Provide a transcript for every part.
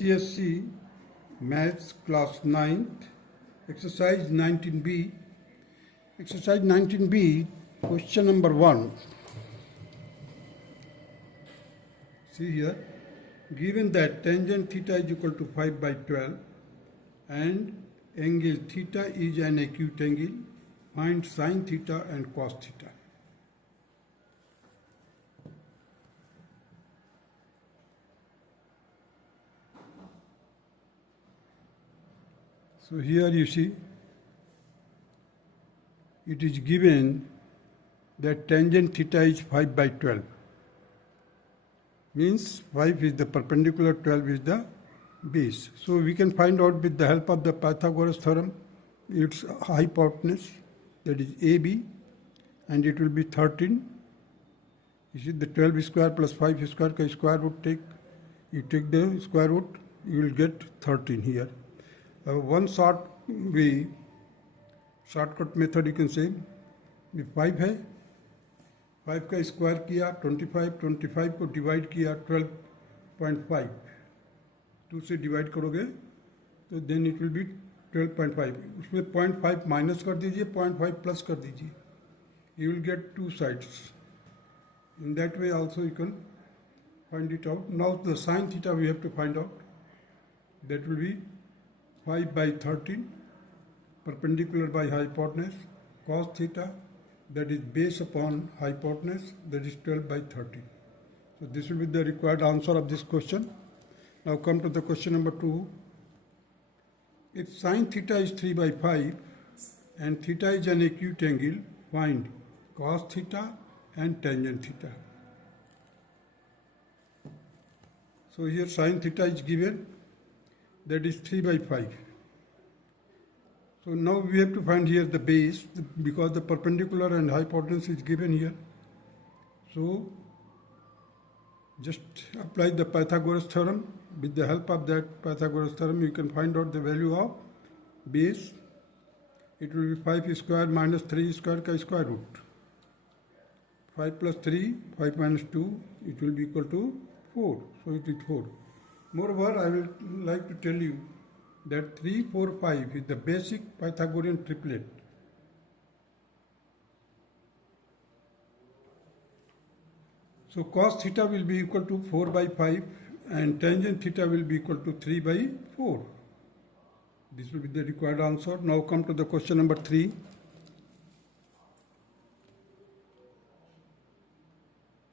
ICSE Maths Class 9th, Exercise 19B. Exercise 19B, question number 1. See here, given that tangent theta is equal to 5 by 12 and angle theta is an acute angle, find sin theta and cos theta. So here you see, it is given that tangent theta is 5 by 12. Means 5 is the perpendicular, 12 is the base. So we can find out with the help of the Pythagoras theorem its hypotenuse, that is AB, and it will be 13. You see the 12 square plus 5 square ka square root take. You take the square root, you will get 13 here. One shortcut method you can say, 5 है, 5 का square किया 25, 25 को divide किया 12.5, 2 से divide करोगे तो then it will be 12.5. उसमें 0.5 minus कर दीजिए, 0.5 प्लस कर दीजिए, you will get two sides. In that way also you can find it out. Now the sin theta we have to find out. That will be 5 by 13 perpendicular by hypotenuse, cos theta, that is base upon hypotenuse, that is 12 by 13. So this will be the required answer of this question. Now come to the question number 2. If sin theta is 3 by 5 and theta is an acute angle, find cos theta and tangent theta. So here sin theta is given, that is 3 by 5. So now we have to find here the base, because the perpendicular and hypotenuse is given here. So just apply the Pythagoras theorem. With the help of that Pythagoras theorem you can find out the value of base. It will be 5 square minus 3 square ka square root. 5 plus 3, 5 minus 2, it will be equal to 4. So it is 4. Moreover, I will like to tell you that 3, 4, 5 is the basic Pythagorean triplet. So cos theta will be equal to 4 by 5 and tangent theta will be equal to 3 by 4. This will be the required answer. Now come to the question number 3.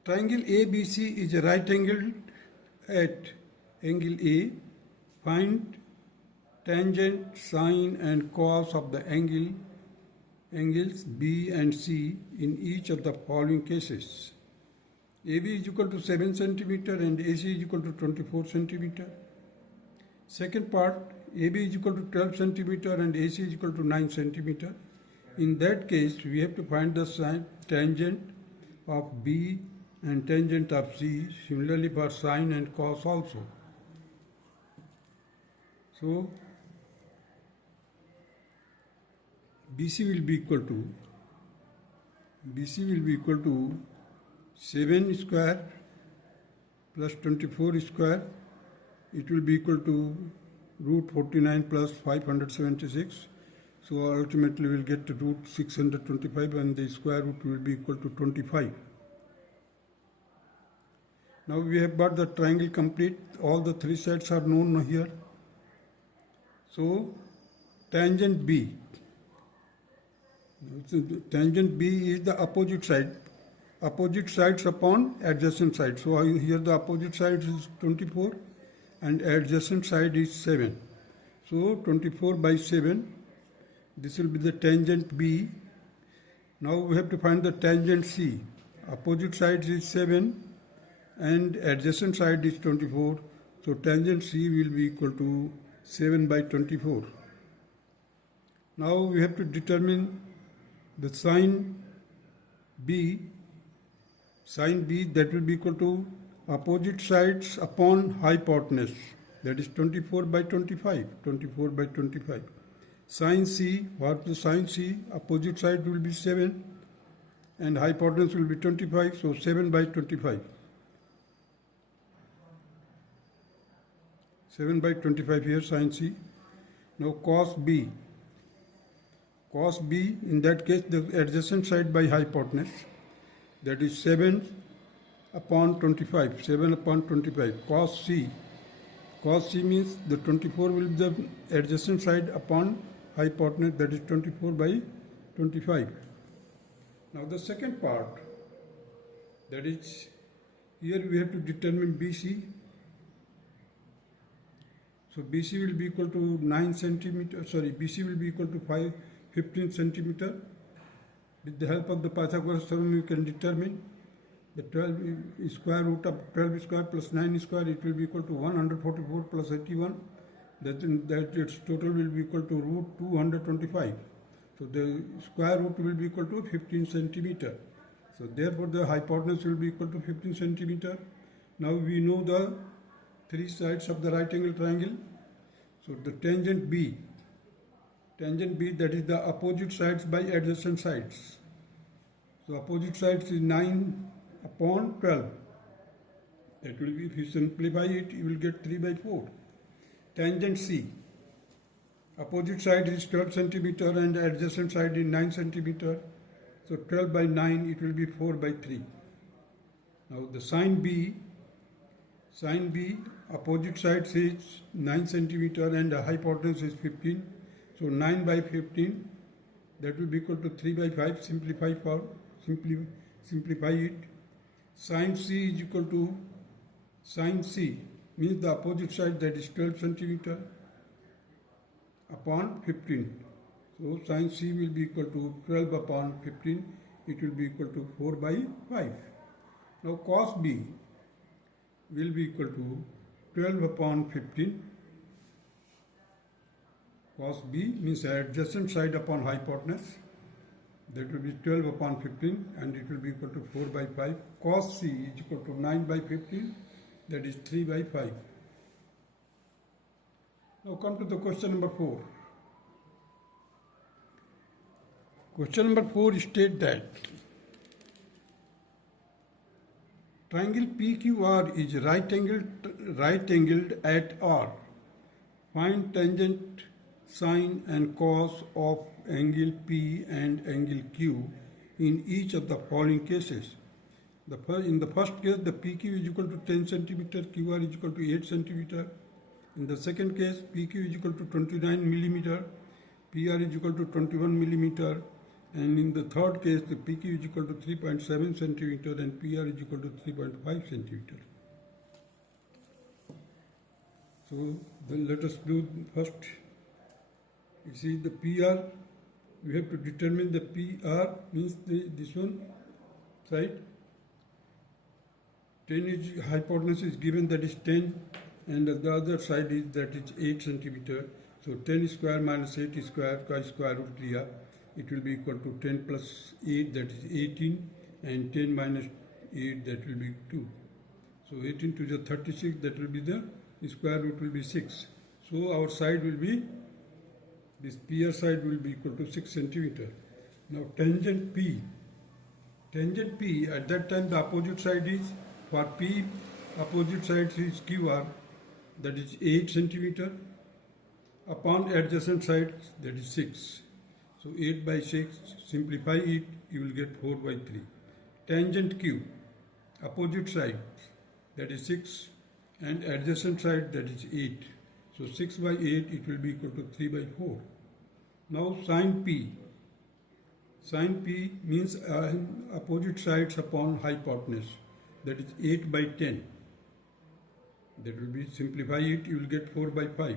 Triangle ABC is a right angle at angle A. Find tangent, sine and cos of the angles B and C in each of the following cases. AB is equal to 7 cm and AC is equal to 24 cm. Second part, AB is equal to 12 cm and AC is equal to 9 cm. In that case, we have to find the tangent of B and tangent of C. Similarly for sine and cos also. So BC will be equal to 7 square plus 24 square. It will be equal to root 49 plus 576. So ultimately we will get to root 625 and the square root will be equal to 25. Now we have got the triangle complete. All the three sides are known here. So tangent B. Tangent B is the opposite side. Opposite sides upon adjacent side. So here the opposite side is 24 and adjacent side is 7. So 24 by 7. This will be the tangent B. Now we have to find the tangent C. Opposite side is 7 and adjacent side is 24. So tangent C will be equal to 7 by 24. Now we have to determine the sine B. Sine B, that will be equal to opposite sides upon hypotenuse, that is 24 by 25. 24 by 25. Sine C, what the sine C? Opposite side will be 7 and hypotenuse will be 25, so 7 by 25. 7 by 25 here, sin C. Now cos B. Cos B, in that case, the adjacent side by hypotenuse, that is 7 upon 25, 7 upon 25, cos C. Cos C means the 24 will be the adjacent side upon hypotenuse, that is 24 by 25. Now the second part, that is, here we have to determine BC. So BC will be equal to 9 centimeter, BC will be equal to 15 centimeter. With the help of the Pythagoras theorem, you can determine the 12 square root of 12 square plus 9 square, it will be equal to 144 plus 81. That its total will be equal to root 225. So the square root will be equal to 15 centimeter. So therefore the hypotenuse will be equal to 15 centimeter. Now we know the three sides of the right angle triangle. So the tangent B, that is the opposite sides by adjacent sides. So opposite sides is 9 upon 12. That will be, if you simplify it, you will get 3 by 4. Tangent C, opposite side is 12 centimeter and adjacent side is 9 centimeter. So 12 by 9, it will be 4 by 3. Now the sin B, opposite side is 9 centimeter and the hypotenuse is 15. So 9 by 15, that will be equal to 3 by 5. Simplify it. Sin C is equal to, sin C means the opposite side, that is 12 centimeter upon 15. So sin C will be equal to 12 upon 15. It will be equal to 4 by 5. Now cos B will be equal to 12 upon 15. Cos B means adjacent side upon hypotenuse. That will be 12 upon 15 and it will be equal to 4 by 5. Cos C is equal to 9 by 15. That is 3 by 5. Now come to the question number 4. Question number 4 states that triangle PQR is right angled at R. Find tangent, sine and cos of angle P and angle Q in each of the following cases. In the first case, the PQ is equal to 10 centimeter, QR is equal to 8 centimeter. In the second case, PQ is equal to 29 millimeter, PR is equal to 21 millimeter. And in the third case, the PQ is equal to 3.7 centimeter and PR is equal to 3.5 centimeter. So then let us do first. You see the PR, we have to determine the PR means this one side. 10 is hypotenuse is given, that is 10, and the other side is that is 8 centimeter. So 10 square minus 8 square, square root liya. It will be equal to 10 plus 8, that is 18, and 10 minus 8, that will be 2. So 18 to the 36, that will be the square root will be 6. So our side will be, this PR side will be equal to 6 centimeter. Now tangent P. Tangent P, at that time the opposite side is, for P, opposite side is QR, that is 8 centimeter, upon adjacent side, that is 6. So 8 by 6, simplify it, you will get 4 by 3. Tangent Q, opposite side, that is 6, and adjacent side, that is 8. So 6 by 8, it will be equal to 3 by 4. Now sin P. Sin P means opposite sides upon hypotenuse, that is 8 by 10. That will be, simplify it, you will get 4 by 5.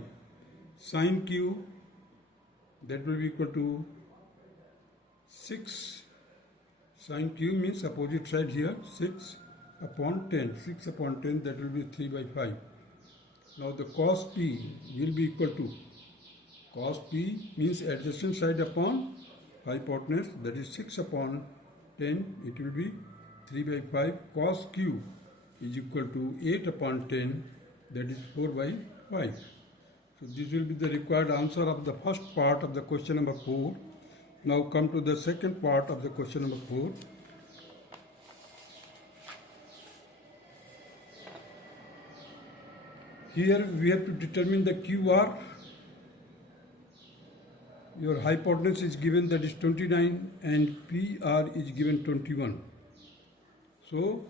Sin Q, that will be equal to 6. Sin Q means opposite side here, 6 upon 10. 6 upon 10, that will be 3 by 5. Now the cos P will be equal to, cos P means adjacent side upon hypotenuse, that is 6 upon 10, it will be 3 by 5. Cos Q is equal to 8 upon 10, that is 4 by 5. So this will be the required answer of the first part of the question number 4. Now come to the second part of the question number 4. Here we have to determine the QR. Your hypotenuse is given, that is 29, and PR is given 21. So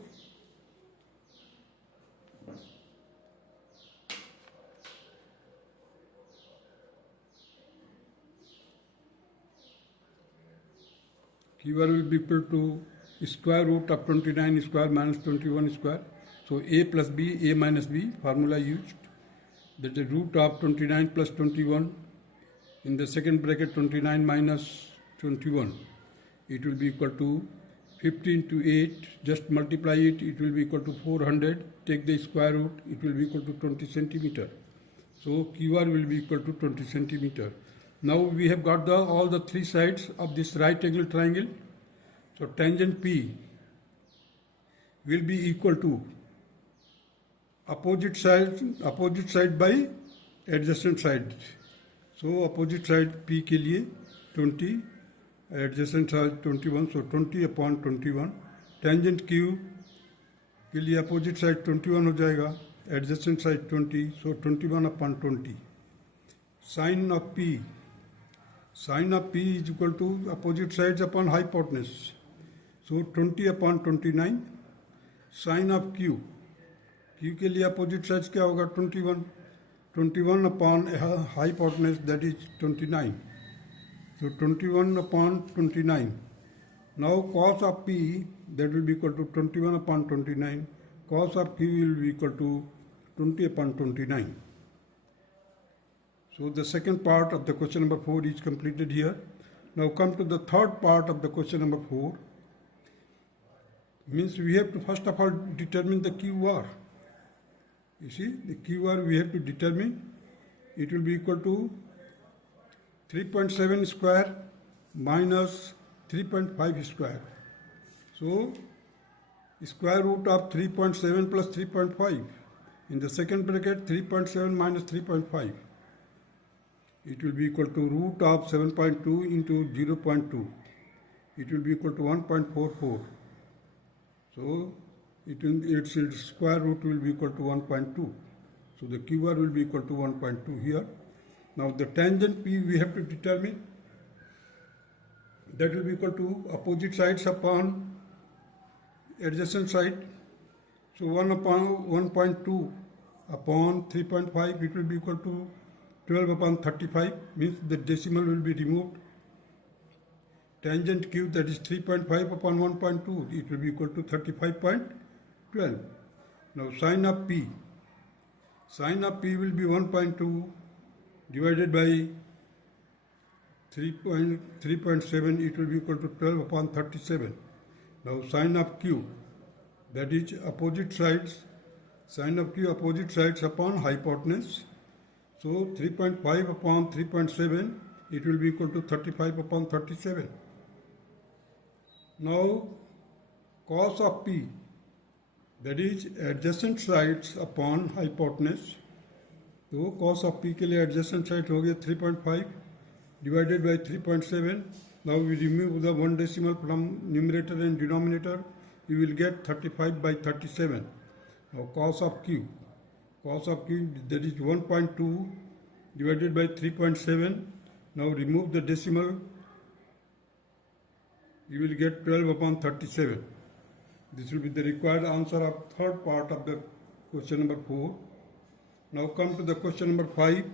QR will be equal to square root of 29 square minus 21 square. So A plus B, A minus B, formula used. That is root of 29 plus 21. In the second bracket, 29 minus 21. It will be equal to 15 to 8. Just multiply it. It will be equal to 400. Take the square root. It will be equal to 20 centimeter. So QR will be equal to 20 centimeter. Now we have got all the three sides of this right angle triangle. So tangent P will be equal to opposite side by adjacent side. So opposite side P के लिए 20, adjacent side 21. So 20 upon 21. Tangent Q के लिए opposite side 21 हो जाएगा, adjacent side 20. So 21 upon 20. Sine of P is equal to opposite sides upon hypotenuse. So 20 upon 29. Sine of Q के लिए opposite sides क्या होगा? 21 upon hypotenuse, that is 29. So 21 upon 29. Now cos of P, that will be equal to 21 upon 29. Cos of Q will be equal to 20 upon 29. So the second part of the question number 4 is completed here. Now come to the third part of the question number 4. Means we have to first of all determine the QR. You see, the QR we have to determine. It will be equal to 3.7 square minus 3.5 square. So square root of 3.7 plus 3.5. In the second bracket, 3.7 minus 3.5. It will be equal to root of 7.2 into 0.2. It will be equal to 1.44. So its square root will be equal to 1.2. So the QR will be equal to 1.2 here. Now the tangent P we have to determine. That will be equal to opposite sides upon adjacent side. So 1 upon 1.2 upon 3.5, it will be equal to 12 upon 35, means the decimal will be removed. Tangent Q, that is 3.5 upon 1.2, it will be equal to 35.12. Now sine of P. Sine of P will be 1.2 divided by 3.7, it will be equal to 12 upon 37. Now sine of Q, that is opposite sides. Sine of Q opposite sides upon hypotenuse. So 3.5 upon 3.7, it will be equal to 35 upon 37. Now cos of P, that is adjacent sides upon hypotenuse. तो cos of P के लिए adjacent side हो गया 3.5 divided by 3.7. Now we remove the one decimal from numerator and denominator. You will get 35 by 37. Now cos of Q, that is 1.2 divided by 3.7. Now remove the decimal. You will get 12 upon 37. This will be the required answer of third part of the question number 4. Now come to the question number 5.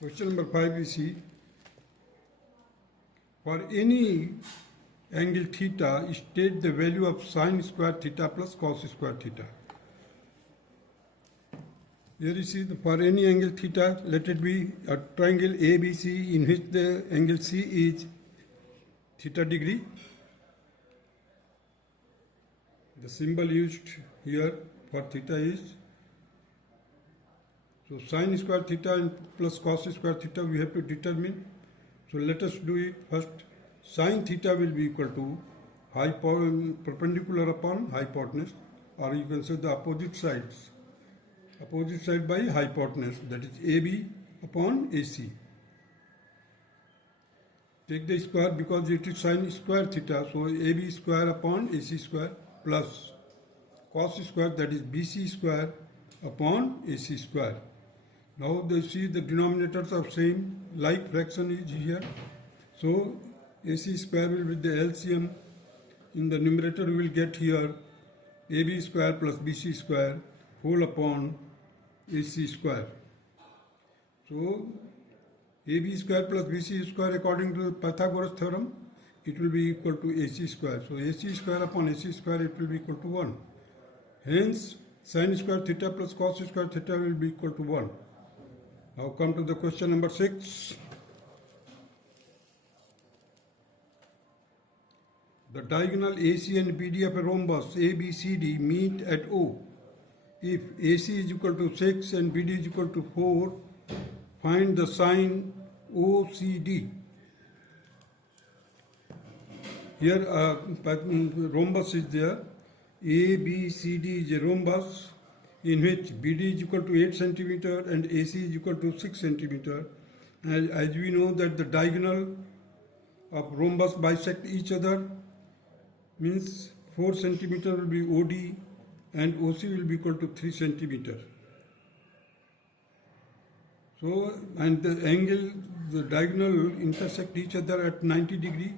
Question number 5 we see. For any angle theta, state the value of sine square theta plus cos square theta. Here you see, for any angle theta, let it be a triangle ABC in which the angle C is theta degree. The symbol used here for theta is, so sine square theta plus cos square theta we have to determine. So let us do it first. Sine theta will be equal to perpendicular upon hypotenuse, or you can say the opposite sides. Opposite side by hypotenuse, that is AB upon AC. Take the square because it is sine square theta, so AB square upon AC square plus cos square, that is BC square upon AC square. Now they see the denominators are same, like fraction is here. So AC square will be the LCM. In the numerator we will get here AB square plus BC square whole upon AC square. So AB square plus BC square according to the Pythagoras theorem, it will be equal to AC square. So AC square upon AC square, it will be equal to 1. Hence, sin square theta plus cos square theta will be equal to 1. Now come to the question number 6. The diagonal AC and BD of a rhombus ABCD meet at O. If AC is equal to 6 and BD is equal to 4, find the sine OCD. Here a rhombus is there. ABCD is a rhombus in which BD is equal to 8 centimeter and AC is equal to 6 centimeter. And as we know that the diagonal of rhombus bisect each other, means 4 centimeter will be OD and OC will be equal to 3 centimeter. So, and the angle, the diagonal intersect each other at 90 degree.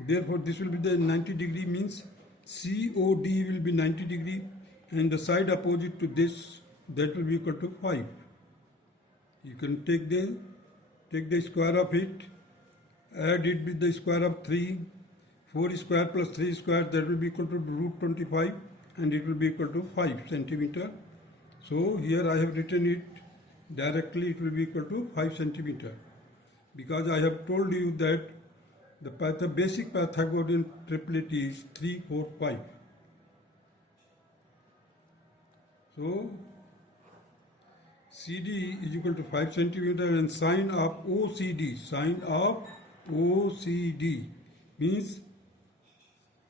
Therefore, this will be the 90 degree, means COD will be 90 degree, and the side opposite to this, that will be equal to 5. You can take the square of it, add it with the square of 3, 4 square plus 3 square, that will be equal to root 25, and it will be equal to 5 centimeter. So here I have written it directly, it will be equal to 5 centimeter. Because I have told you that the basic Pythagorean triplet is 3, 4, 5. So CD is equal to 5 centimeter and sine of OCD means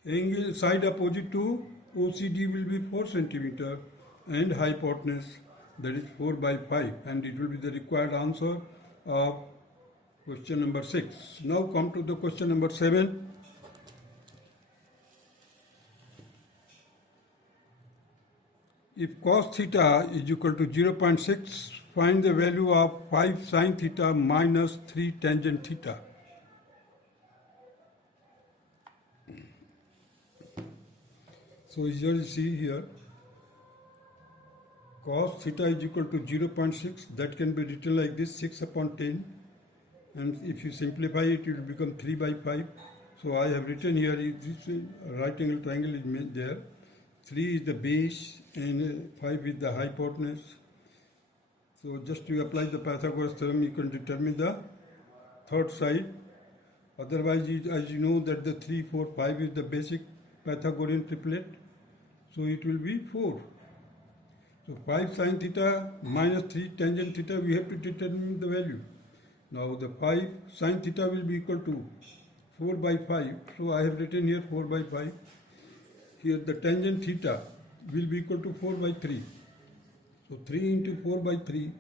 angle side opposite to OCD will be 4 centimeter and hypotenuse, that is 4 by 5, and it will be the required answer of question number 6. Now come to the question number 7. If cos theta is equal to 0.6, find the value of 5 sin theta minus 3 tangent theta. So here you see here, cos theta is equal to 0.6, that can be written like this, 6 upon 10. And if you simplify it, it will become 3 by 5. So I have written here, this right angle triangle is made there. 3 is the base and 5 is the hypotenuse. So just to apply the Pythagoras theorem, you can determine the third side. Otherwise, as you know that the 3, 4, 5 is the basic Pythagorean triplet. So it will be 4. So 5 sin theta minus 3 tangent theta, we have to determine the value. Now the 5 sin theta will be equal to 4 by 5. So I have written here 4 by 5. Here the tangent theta will be equal to 4 by 3. So 3 into 4 by 3.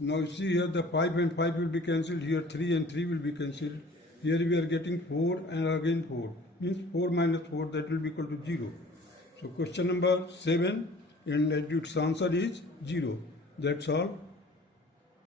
Now you see here the 5 and 5 will be cancelled. Here 3 and 3 will be cancelled. Here we are getting 4 and again 4. Means 4 minus 4, that will be equal to 0. So question number 7 and its answer is 0. That's all.